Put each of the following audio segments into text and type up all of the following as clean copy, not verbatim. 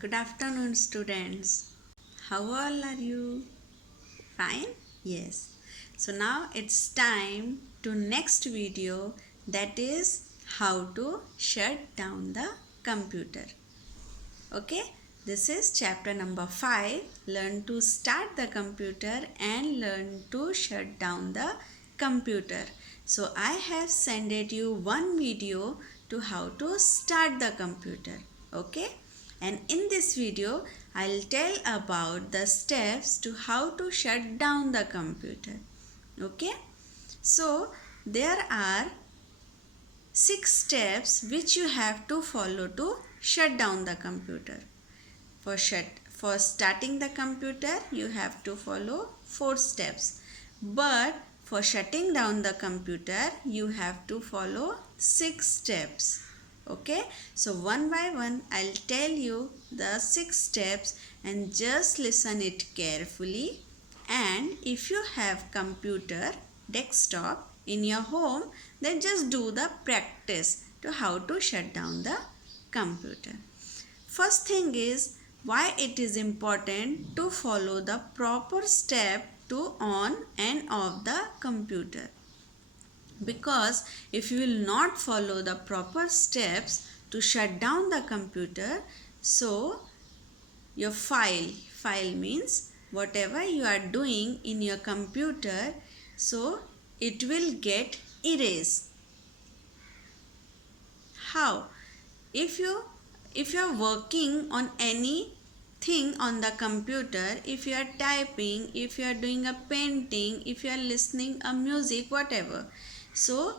Good afternoon, students. How all are you? Fine? Yes. So now it's time to next video, that is how to shut down the computer. Okay? This is chapter number 5. Learn to start the computer and learn to shut down the computer. So I have sent you one video to how to start the computer. Okay? And in this video, I'll tell about the steps to how to shut down the computer. Okay? So there are 6 steps which you have to follow to shut down the computer. For starting the computer, you have to follow 4 steps. But for shutting down the computer, you have to follow 6 steps. Okay, so one by one I'll tell you the 6 steps and just listen it carefully. And if you have computer desktop in your home, then just do the practice to how to shut down the computer. First thing is, why it is important to follow the proper step to on and off the computer. Because if you will not follow the proper steps to shut down the computer, so your file means whatever you are doing in your computer, so it will get erased. How? If you are working on anything on the computer, if you are typing, if you are doing a painting, if you are listening a music, whatever, so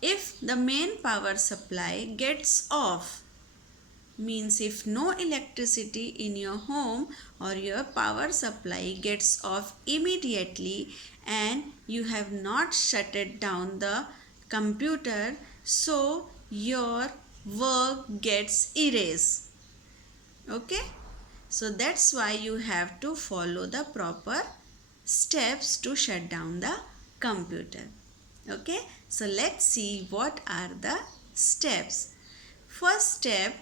if the main power supply gets off, means if no electricity in your home or your power supply gets off immediately and you have not shut it down the computer, so your work gets erased. Okay, so that's why you have to follow the proper steps to shut down the computer. Okay, so let's see what are the steps. First step,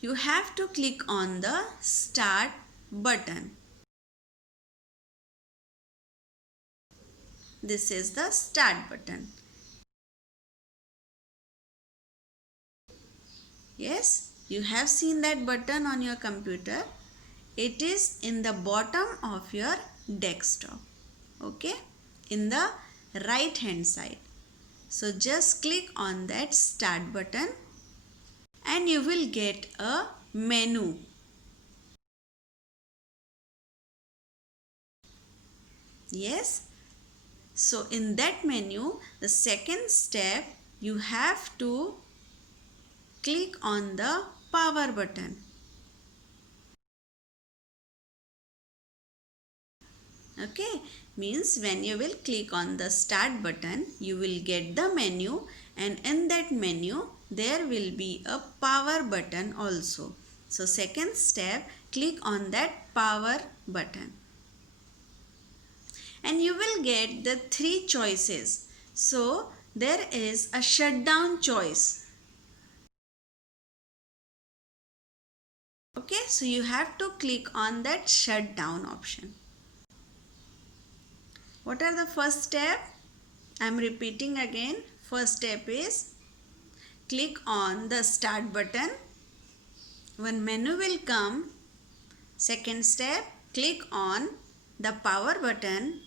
you have to click on the start button. This is the start button. Yes, you have seen that button on your computer. It is in the bottom of your desktop. Okay, in the right hand side. So just click on that start button and you will get a menu. Yes, so in that menu, the second step, you have to click on the power button. Okay, means when you will click on the start button, you will get the menu, and in that menu there will be a power button also. So second step, click on that power button and you will get the 3 choices. So there is a shutdown choice. Okay, so you have to click on that shutdown option. What are the first step? I am repeating again. First step is click on the start button. One menu will come. Second step, click on the power button.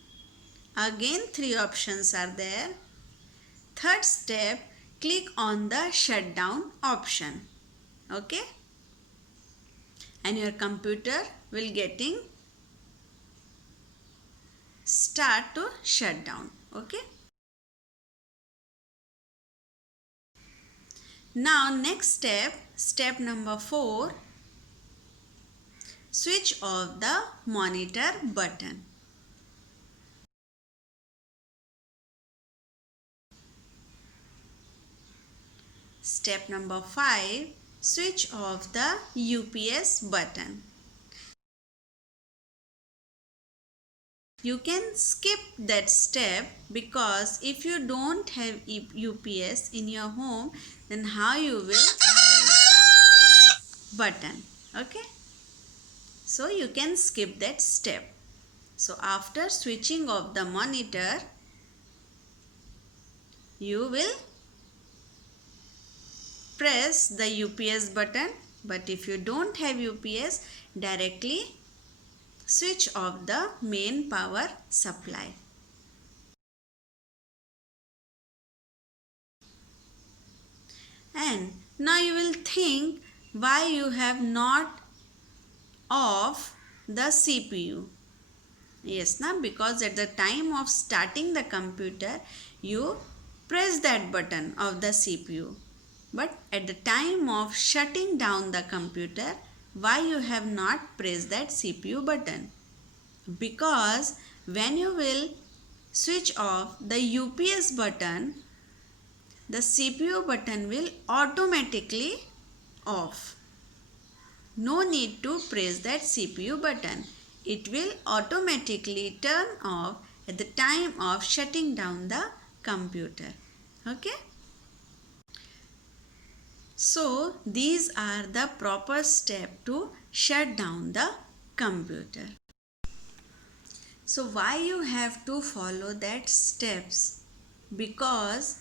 Again 3 options are there. Third step, click on the shutdown option. Okay? And your computer will getting start to shut down. Okay? Now next step, step number 4, switch off the monitor button. Step number 5, switch off the UPS button. You can skip that step because if you don't have UPS in your home, then how you will press the button. Okay, so you can skip that step. So after switching off the monitor, you will press the UPS button, but if you don't have UPS, directly switch off the main power supply. And now you will think why you have not off the CPU. Yes, na, because at the time of starting the computer, you press that button of the CPU. But at the time of shutting down the computer, why you have not pressed that CPU button? Because when you will switch off the UPS button, the CPU button will automatically off. No need to press that CPU button. It will automatically turn off at the time of shutting down the computer. Okay? So, these are the proper steps to shut down the computer. So, why you have to follow that steps? Because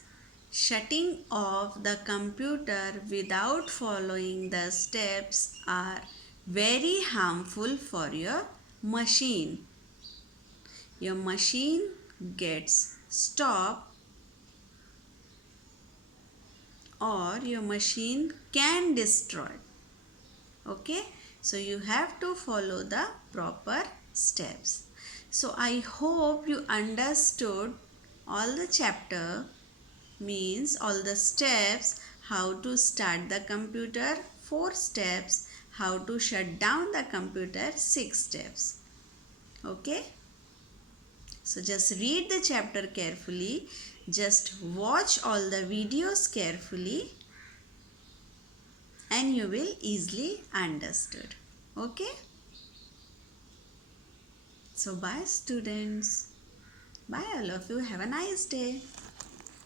shutting off the computer without following the steps are very harmful for your machine. Your machine gets stopped or your machine can destroy. Okay, so you have to follow the proper steps. So I hope you understood all the chapter, means all the steps, how to start the computer 4 steps, how to shut down the computer 6 steps. Okay, so just read the chapter carefully, just watch all the videos carefully and you will easily understood. Okay, so bye students, bye all of you, have a nice day.